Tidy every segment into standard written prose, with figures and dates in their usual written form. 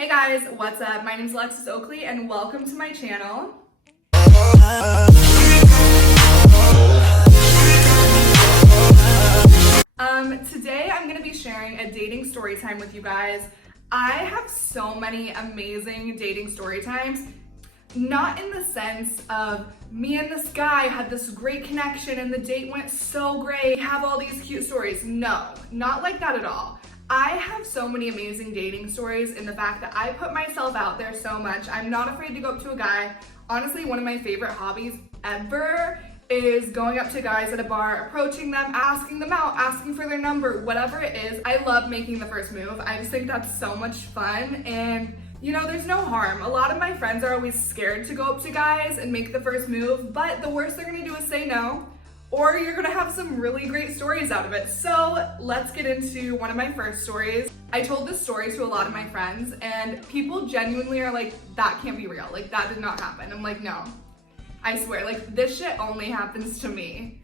Hey guys, what's up? My name is Alexis Oakley and welcome to my channel. Today I'm going to be sharing a dating story time with you guys. I have so many amazing dating story times. Not in the sense of me and this guy had this great connection and the date went so great, we have all these cute stories. No, not like that at all. I have so many amazing dating stories in the fact that I put myself out there so much. I'm not afraid to go up to a guy. Honestly, one of my favorite hobbies ever is going up to guys at a bar, approaching them, asking them out, asking for their number, whatever it is. I love making the first move. I just think that's so much fun, and you know, there's no harm. A lot of my friends are always scared to go up to guys and make the first move, but the worst they're gonna do is say no, or you're gonna have some really great stories out of it. So let's get into one of my first stories. I told this story to a lot of my friends and people genuinely are like, that can't be real. Like, that did not happen. I'm like, no, I swear, like, this shit only happens to me.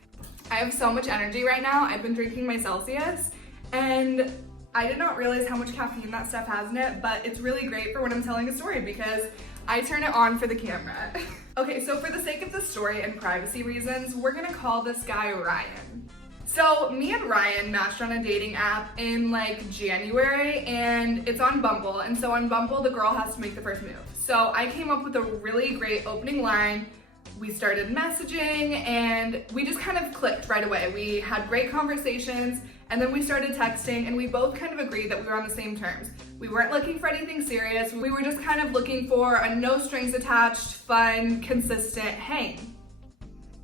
I have so much energy right now. I've been drinking my Celsius and I did not realize how much caffeine that stuff has in it, but it's really great for when I'm telling a story because I turn it on for the camera. Okay, so for the sake of the story and privacy reasons, we're gonna call this guy Ryan. So me and Ryan matched on a dating app in like January and it's on Bumble. And so on Bumble, the girl has to make the first move. So I came up with a really great opening line. We started messaging and we just kind of clicked right away. We had great conversations and then we started texting and we both kind of agreed that we were on the same terms. We weren't looking for anything serious. We were just kind of looking for a no strings attached, fun, consistent hang.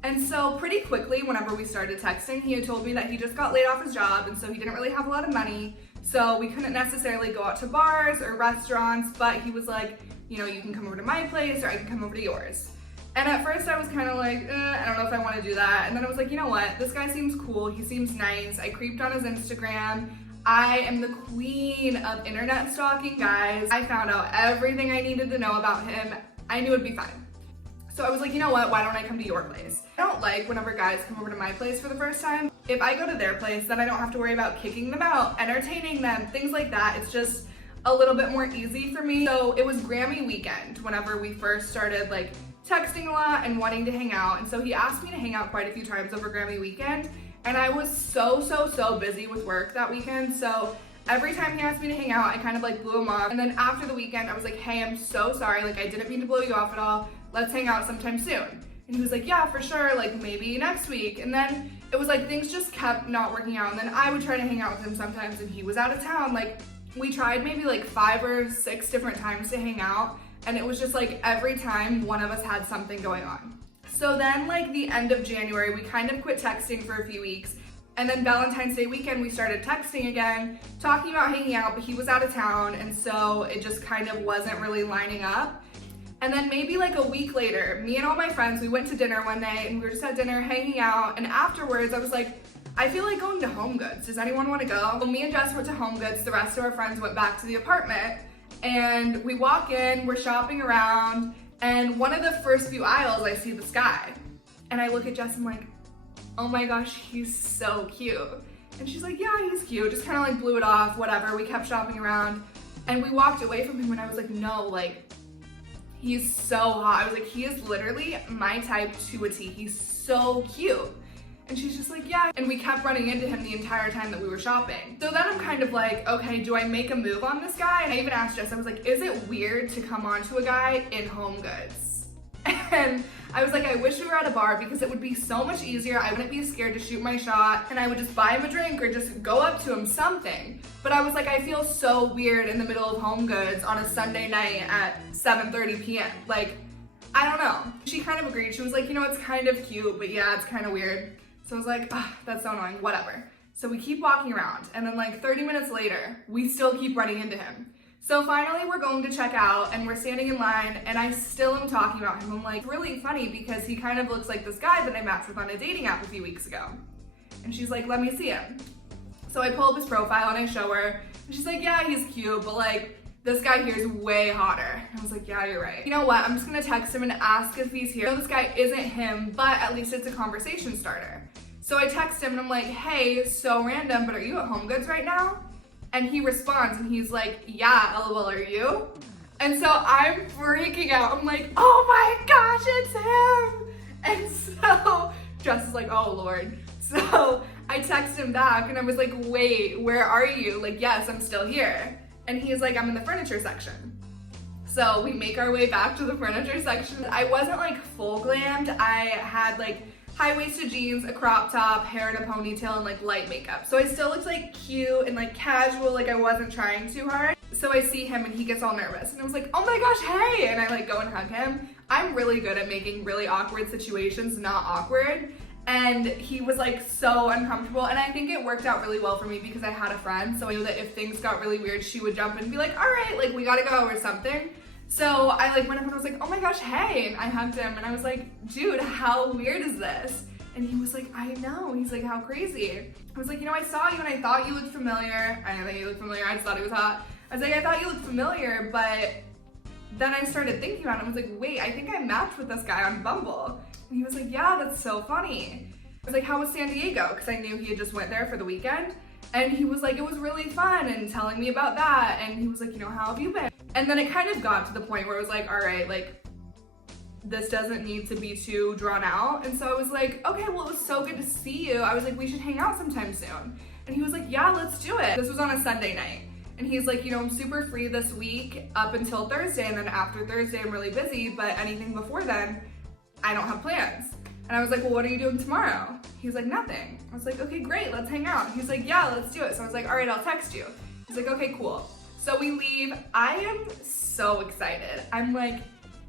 And so pretty quickly, whenever we started texting, he had told me that he just got laid off his job and so he didn't really have a lot of money. So we couldn't necessarily go out to bars or restaurants, but he was like, you know, you can come over to my place or I can come over to yours. And at first I was kind of like, I don't know if I want to do that. And then I was like, you know what? This guy seems cool. He seems nice. I creeped on his Instagram. I am the queen of internet stalking guys. I found out everything I needed to know about him. I knew it'd be fine. So I was like, you know what? Why don't I come to your place? I don't like whenever guys come over to my place for the first time. If I go to their place, then I don't have to worry about kicking them out, entertaining them, things like that. It's just a little bit more easy for me. So it was Grammy weekend whenever we first started like texting a lot and wanting to hang out. And so he asked me to hang out quite a few times over Grammy weekend. And I was so busy with work that weekend. So every time he asked me to hang out, I kind of like blew him off. And then after the weekend, I was like, hey, I'm so sorry. Like, I didn't mean to blow you off at all. Let's hang out sometime soon. And he was like, yeah, for sure. Like maybe next week. And then it was like, things just kept not working out. And then I would try to hang out with him sometimes and he was out of town. Like we tried maybe like 5 or 6 different times to hang out. And it was just like every time one of us had something going on. So then like the end of January, we kind of quit texting for a few weeks. And then Valentine's Day weekend, we started texting again, talking about hanging out, but he was out of town. And so it just kind of wasn't really lining up. And then maybe like a week later, me and all my friends, we went to dinner one night and we were just at dinner hanging out. And afterwards I was like, I feel like going to Home Goods. Does anyone want to go? So me and Jess went to Home Goods. The rest of our friends went back to the apartment. And we walk in, we're shopping around, and one of the first few aisles, I see this guy. And I look at Jess and I'm like, oh my gosh, he's so cute. And she's like, yeah, he's cute. Just kind of like blew it off, whatever. We kept shopping around and we walked away from him and I was like, no, like, he's so hot. I was like, he is literally my type to a T. He's so cute. And she's just like, yeah. And we kept running into him the entire time that we were shopping. So then I'm kind of like, okay, do I make a move on this guy? And I even asked Jess, I was like, is it weird to come on to a guy in Home Goods? And I was like, I wish we were at a bar because it would be so much easier. I wouldn't be scared to shoot my shot and I would just buy him a drink or just go up to him, something. But I was like, I feel so weird in the middle of Home Goods on a Sunday night at 7:30 p.m. Like, I don't know. She kind of agreed. She was like, you know, it's kind of cute, but yeah, it's kind of weird. So I was like, that's so annoying, whatever. So we keep walking around and then like 30 minutes later, we still keep running into him. So finally we're going to check out and we're standing in line and I still am talking about him. I'm like, really funny because he kind of looks like this guy that I matched with on a dating app a few weeks ago. And she's like, let me see him. So I pull up his profile and I show her and she's like, yeah, he's cute, but like this guy here is way hotter. And I was like, yeah, you're right. You know what? I'm just gonna text him and ask if he's here. I know this guy isn't him, but at least it's a conversation starter. So I text him and I'm like, hey, so random, but are you at Home Goods right now? And he responds and he's like, yeah, LOL, are you? And so I'm freaking out. I'm like, oh my gosh, it's him. And so Jess is like, oh Lord. So I text him back and I was like, wait, where are you? Like, yes, I'm still here. And he's like, I'm in the furniture section. So we make our way back to the furniture section. I wasn't like full glammed. I had like high-waisted jeans, a crop top, hair in a ponytail, and like light makeup. So I still looked like cute and like casual, like I wasn't trying too hard. So I see him and he gets all nervous and I was like, oh my gosh, hey! And I like go and hug him. I'm really good at making really awkward situations not awkward. And he was like so uncomfortable, and I think it worked out really well for me because I had a friend, so I knew that if things got really weird, she would jump in and be like, all right, like we gotta go or something. So I like went up and I was like, oh my gosh, hey, and I hugged him and I was like, dude, how weird is this? And he was like, I know. He's like, how crazy? I was like, you know, I saw you and I thought you looked familiar. I didn't think you looked familiar, I just thought he was hot. I was like, I thought you looked familiar, but then I started thinking about it. I was like, wait, I think I matched with this guy on Bumble. And he was like, yeah, that's so funny. I was like, how was San Diego? Because I knew he had just went there for the weekend. And he was like, it was really fun, and telling me about that. And he was like, you know, how have you been? And then it kind of got to the point where it was like, all right, like, this doesn't need to be too drawn out. And so I was like, okay, well, it was so good to see you. I was like, we should hang out sometime soon. And he was like, yeah, let's do it. This was on a Sunday night. And he's like, you know, I'm super free this week up until Thursday, and then after Thursday, I'm really busy, but anything before then, I don't have plans. And I was like, well, what are you doing tomorrow? He was like, nothing. I was like, okay, great, let's hang out. He's like, yeah, let's do it. So I was like, all right, I'll text you. He's like, okay, cool. So we leave. I am so excited. I'm like,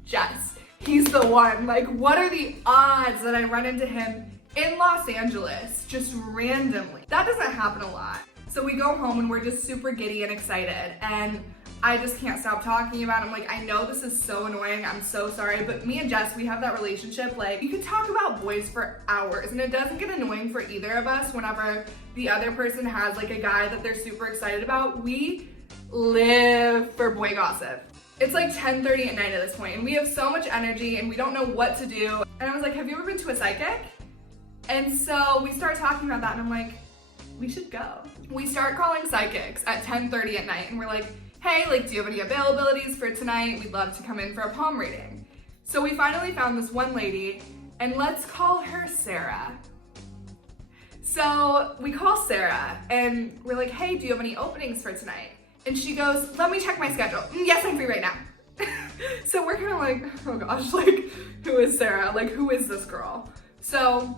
Jess, he's the one. Like, what are the odds that I run into him in Los Angeles, just randomly? That doesn't happen a lot. So we go home and we're just super giddy and excited, and I just can't stop talking about it. I'm like, I know this is so annoying, I'm so sorry, but me and Jess, we have that relationship, like, you can talk about boys for hours, and it doesn't get annoying for either of us whenever the other person has like a guy that they're super excited about. We live for boy gossip. It's like 10:30 at night at this point, and we have so much energy, and we don't know what to do. And I was like, have you ever been to a psychic? And so we start talking about that, and I'm like, we should go. We start calling psychics at 10:30 at night, and we're like, hey, like, do you have any availabilities for tonight? We'd love to come in for a palm reading. So we finally found this one lady, and let's call her Sarah. So we call Sarah, and we're like, hey, do you have any openings for tonight? And she goes, let me check my schedule. Yes, I'm free right now. So we're kind of like, oh gosh, like, who is Sarah? Like, who is this girl? So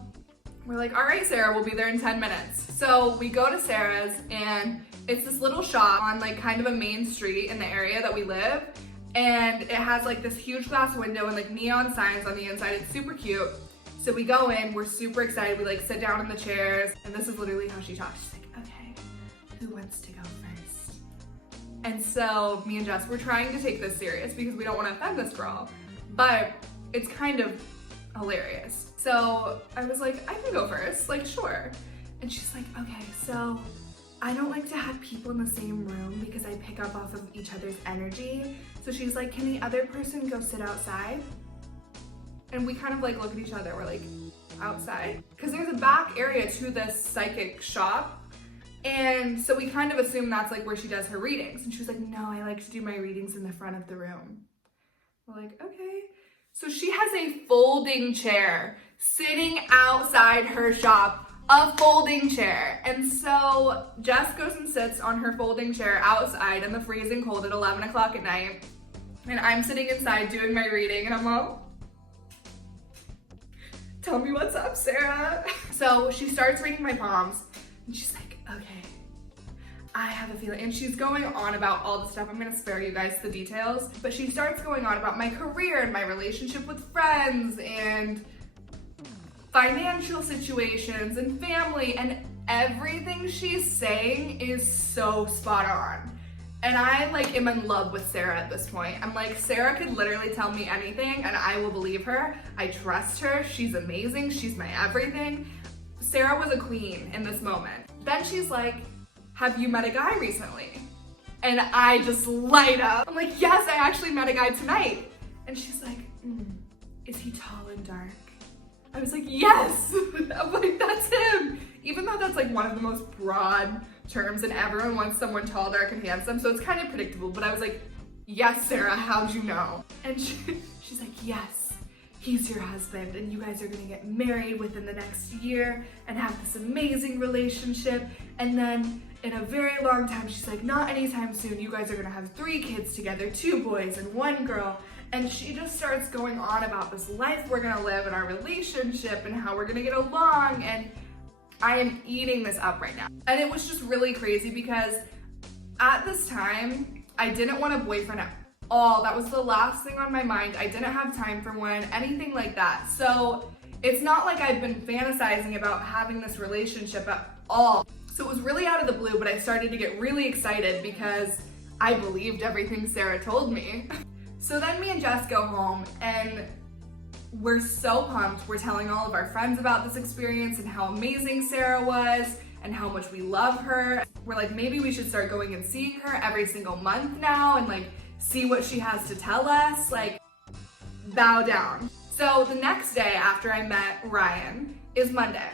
we're like, all right, Sarah, we'll be there in 10 minutes. So we go to Sarah's, and it's this little shop on like kind of a main street in the area that we live. And it has like this huge glass window and like neon signs on the inside. It's super cute. So we go in, we're super excited. We like sit down in the chairs, and this is literally how she talks. She's like, okay, who wants to go first? And so me and Jess, we're trying to take this serious because we don't want to offend this girl, but it's kind of hilarious. So I was like, I can go first, like, sure. And she's like, okay, so I don't like to have people in the same room because I pick up off of each other's energy. So she's like, can the other person go sit outside? And we kind of like look at each other, we're like, outside? Because there's a back area to this psychic shop. And so we kind of assume that's like where she does her readings. And she was like, no, I like to do my readings in the front of the room. We're like, okay. So she has a folding chair sitting outside her shop, a folding chair. And so Jess goes and sits on her folding chair outside in the freezing cold at 11 o'clock at night. And I'm sitting inside doing my reading, and I'm all, tell me what's up, Sarah. So she starts reading my palms, and she's like, okay, I have a feeling. And she's going on about all the stuff. I'm gonna spare you guys the details, but she starts going on about my career and my relationship with friends and financial situations and family, and everything she's saying is so spot on. And I like am in love with Sarah at this point. I'm like, Sarah could literally tell me anything and I will believe her. I trust her. She's amazing. She's my everything. Sarah was a queen in this moment. Then she's like, have you met a guy recently? And I just light up. I'm like, yes, I actually met a guy tonight. And she's like, is he tall and dark? I was like, yes. I'm like, that's him. Even though that's like one of the most broad terms and everyone wants someone tall, dark, and handsome, so it's kind of predictable, but I was like, yes, Sarah, how'd you know? And she's like, yes, he's your husband and you guys are gonna get married within the next year and have this amazing relationship. And then in a very long time, she's like, not anytime soon, you guys are gonna have 3 kids together, 2 boys and 1 girl. And she just starts going on about this life we're gonna live in our relationship and how we're gonna get along, and I am eating this up right now. And it was just really crazy because at this time, I didn't want a boyfriend at all. That was the last thing on my mind. I didn't have time for one, anything like that. So it's not like I've been fantasizing about having this relationship at all. So it was really out of the blue, but I started to get really excited because I believed everything Sarah told me. So then me and Jess go home and we're so pumped. We're telling all of our friends about this experience and how amazing Sarah was and how much we love her. We're like, maybe we should start going and seeing her every single month now and like see what she has to tell us, like bow down. So the next day after I met Ryan is Monday.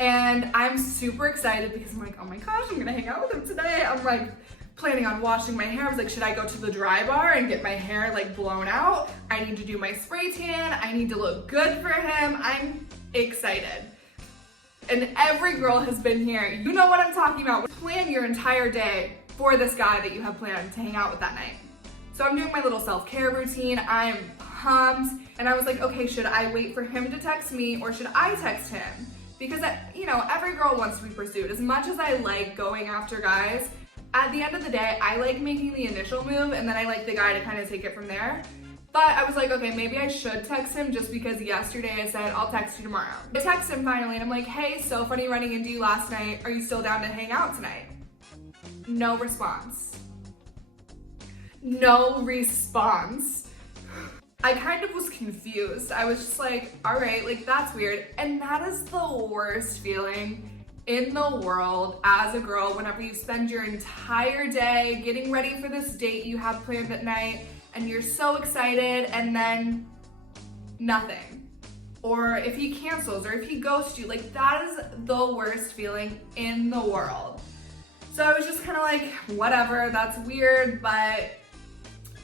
And I'm super excited because I'm like, oh my gosh, I'm gonna hang out with him today. I'm like, planning on washing my hair. I was like, should I go to the dry bar and get my hair like blown out? I need to do my spray tan. I need to look good for him. I'm excited. And every girl has been here. You know what I'm talking about. Plan your entire day for this guy that you have planned to hang out with that night. So I'm doing my little self-care routine. I'm pumped. And I was like, okay, should I wait for him to text me or should I text him? Because, you know, every girl wants to be pursued. As much as I like going after guys, at the end of the day, I like making the initial move and then I like the guy to kind of take it from there. But I was like, okay, maybe I should text him just because yesterday I said, I'll text you tomorrow. I text him finally and I'm like, hey, so funny running into you last night. Are you still down to hang out tonight? No response. No response. I kind of was confused. I was just like, all right, like that's weird. And that is the worst feeling in the world as a girl whenever you spend your entire day getting ready for this date you have planned at night and you're so excited and then nothing. Or if he cancels or if he ghosts you, like that is the worst feeling in the world. So I was just kind of like, whatever, that's weird, but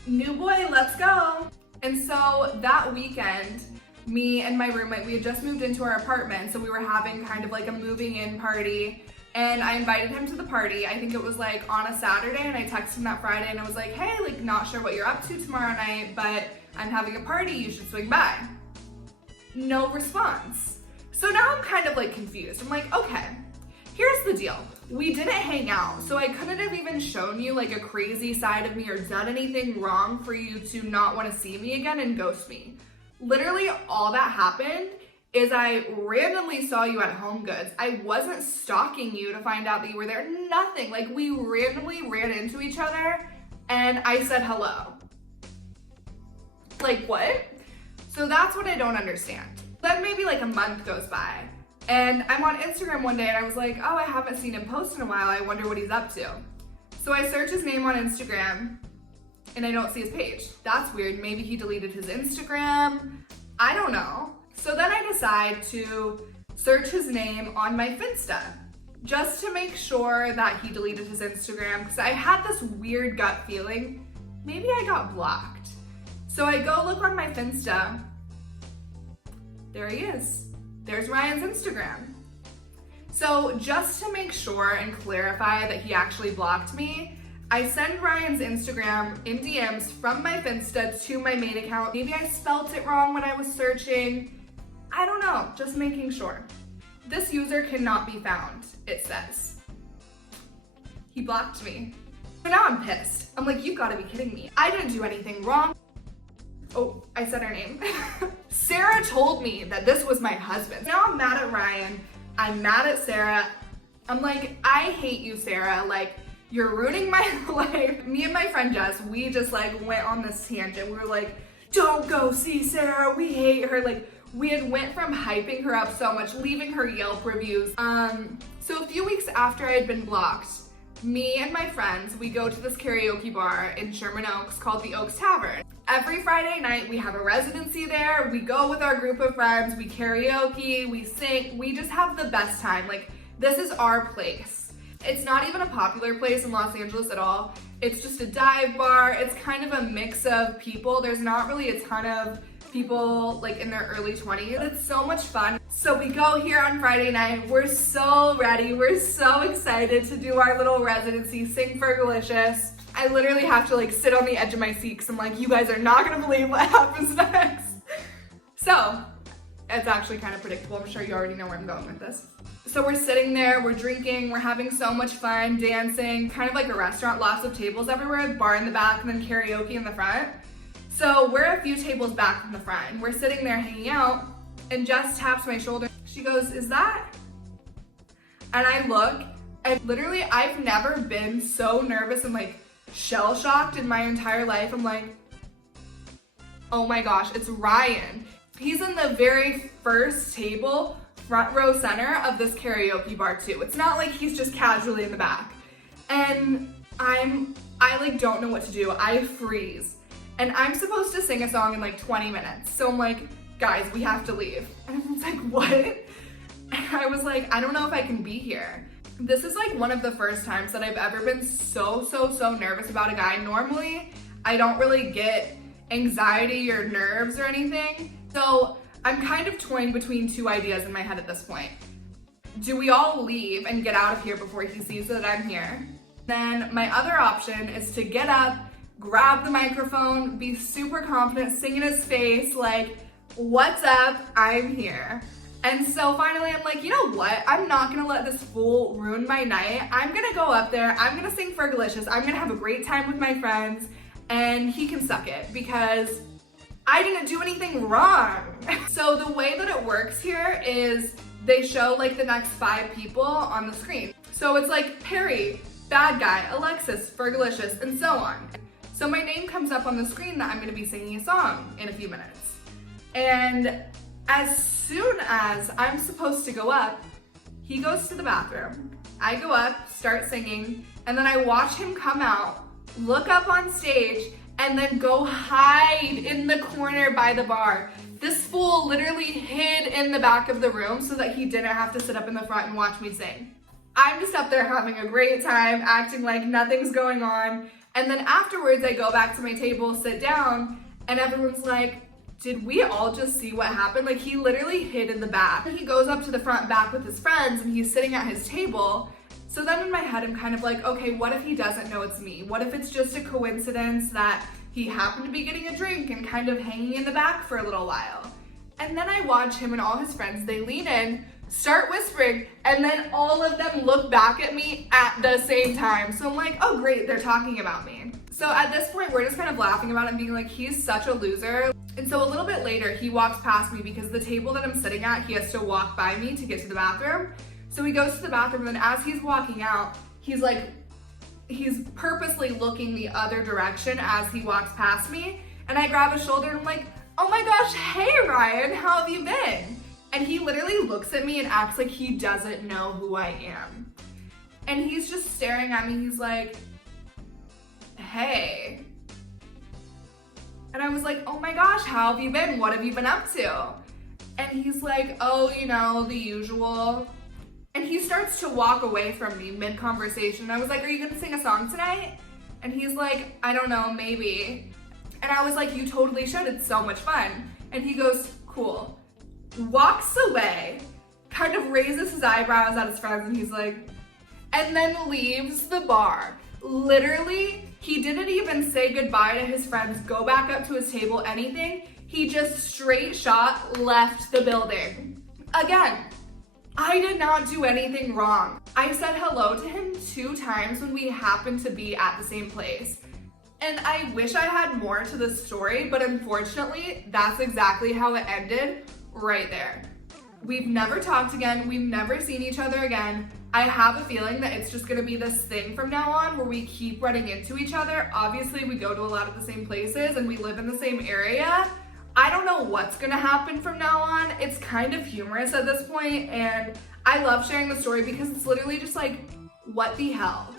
new boy, let's go. And so that weekend, me and my roommate, we had just moved into our apartment, so we were having kind of like a moving in party, and I invited him to the party. I think it was like on a Saturday, and I texted him that Friday and I was like, hey, like not sure what you're up to tomorrow night, but I'm having a party, you should swing by. No response. So now I'm kind of like confused. I'm like, okay, here's the deal. We didn't hang out, so I couldn't have even shown you like a crazy side of me or done anything wrong for you to not want to see me again and ghost me. Literally all that happened is I randomly saw you at Home Goods. I wasn't stalking you to find out that you were there, nothing. Like we randomly ran into each other and I said hello. Like what? So that's what I don't understand. Then maybe like a month goes by and I'm on Instagram one day and I was like, oh, I haven't seen him post in a while. I wonder what he's up to. So I search his name on Instagram and I don't see his page. That's weird. Maybe he deleted his Instagram. I don't know. So then I decide to search his name on my Finsta just to make sure that he deleted his Instagram because I had this weird gut feeling. Maybe I got blocked. So I go look on my Finsta. There he is. There's Ryan's Instagram. So just to make sure and clarify that he actually blocked me, I send Ryan's Instagram in DMs from my Finsta to my main account. Maybe I spelt it wrong when I was searching. I don't know, just making sure. This user cannot be found, it says. He blocked me. So now I'm pissed. I'm like, you've gotta be kidding me. I didn't do anything wrong. Oh, I said her name. Sarah told me that this was my husband. Now I'm mad at Ryan. I'm mad at Sarah. I'm like, I hate you, Sarah. Like, you're ruining my life. Me and my friend Jess, we just like went on this tangent. We were like, don't go see Sarah. We hate her. Like, we had went from hyping her up so much, leaving her Yelp reviews. So a few weeks after I had been blocked, me and my friends, we go to this karaoke bar in Sherman Oaks called the Oaks Tavern. Every Friday night, we have a residency there. We go with our group of friends, we karaoke, we sing, we just have the best time. Like, this is our place. It's not even a popular place in Los Angeles at all. It's just a dive bar. It's kind of a mix of people. There's not really a ton of people like in their early 20s. It's so much fun. So we go here on Friday night. We're so ready. We're so excited to do our little residency, sing Fergalicious. I literally have to like sit on the edge of my seat because I'm like, you guys are not gonna believe what happens next. So it's actually kind of predictable. I'm sure you already know where I'm going with this. So we're sitting there, we're drinking, we're having so much fun, dancing, kind of like a restaurant, lots of tables everywhere, bar in the back and then karaoke in the front. So we're a few tables back from the front and we're sitting there hanging out and Jess taps my shoulder. She goes, "Is that?" And I look and literally I've never been so nervous and like shell-shocked in my entire life. I'm like, oh my gosh, it's Ryan. He's in the very first table, front row center of this karaoke bar too. It's not like he's just casually in the back. And I like don't know what to do. I freeze. And I'm supposed to sing a song in like 20 minutes. So I'm like, guys, we have to leave. And everyone's like, what? And I was like, I don't know if I can be here. This is like one of the first times that I've ever been so nervous about a guy. Normally, I don't really get anxiety or nerves or anything. So I'm kind of toying between two ideas in my head at this point. Do we all leave and get out of here before he sees that I'm here? Then my other option is to get up, grab the microphone, be super confident, sing in his face, like, what's up, I'm here. And so finally I'm like, you know what? I'm not gonna let this fool ruin my night. I'm gonna go up there, I'm gonna sing Fergalicious, I'm gonna have a great time with my friends, and he can suck it because I didn't do anything wrong. So the way that it works here is they show like the next 5 people on the screen. So it's like Perry, bad guy, Alexis, Fergalicious, and so on. So my name comes up on the screen that I'm gonna be singing a song in a few minutes. And as soon as I'm supposed to go up, he goes to the bathroom. I go up, start singing, and then I watch him come out, look up on stage, and then go hide in the corner by the bar. This fool literally hid in the back of the room so that he didn't have to sit up in the front and watch me sing. I'm just up there having a great time, acting like nothing's going on. And then afterwards, I go back to my table, sit down, and everyone's like, did we all just see what happened? Like, he literally hid in the back. He goes up to the front back with his friends and he's sitting at his table. So then in my head, I'm kind of like, okay, what if he doesn't know it's me? What if it's just a coincidence that he happened to be getting a drink and kind of hanging in the back for a little while? And then I watch him and all his friends, they lean in, start whispering, and then all of them look back at me at the same time. So I'm like, oh great, they're talking about me. So at this point, we're just kind of laughing about it and being like, he's such a loser. And so a little bit later, he walks past me because the table that I'm sitting at, he has to walk by me to get to the bathroom. So he goes to the bathroom, and as he's walking out, he's purposely looking the other direction as he walks past me. And I grab his shoulder and I'm like, oh my gosh, hey Ryan, how have you been? And he literally looks at me and acts like he doesn't know who I am. And he's just staring at me, he's like, hey. And I was like, oh my gosh, how have you been? What have you been up to? And he's like, oh, you know, the usual. And he starts to walk away from me mid-conversation. I was like, are you gonna sing a song tonight? And he's like, I don't know, maybe. And I was like, you totally should, it's so much fun. And he goes, cool. Walks away, kind of raises his eyebrows at his friends, and he's like, and then leaves the bar. Literally, he didn't even say goodbye to his friends, go back up to his table, anything. He just straight shot left the building. Again, I did not do anything wrong. I said hello to him 2 times when we happened to be at the same place. And I wish I had more to this story, but unfortunately, that's exactly how it ended right there. We've never talked again. We've never seen each other again. I have a feeling that it's just gonna be this thing from now on where we keep running into each other. Obviously, we go to a lot of the same places and we live in the same area. I don't know what's gonna happen from now on. It's kind of humorous at this point, and I love sharing the story because it's literally just like, what the hell?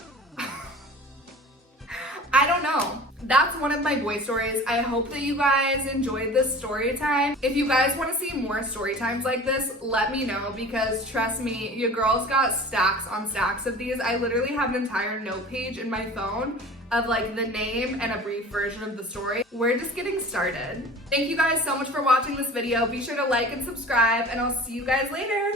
I don't know. That's one of my boy stories. I hope that you guys enjoyed this story time. If you guys want to see more story times like this, let me know, because trust me, your girl's got stacks on stacks of these. I literally have an entire note page in my phone of like the name and a brief version of the story. We're just getting started. Thank you guys so much for watching this video. Be sure to like and subscribe, and I'll see you guys later.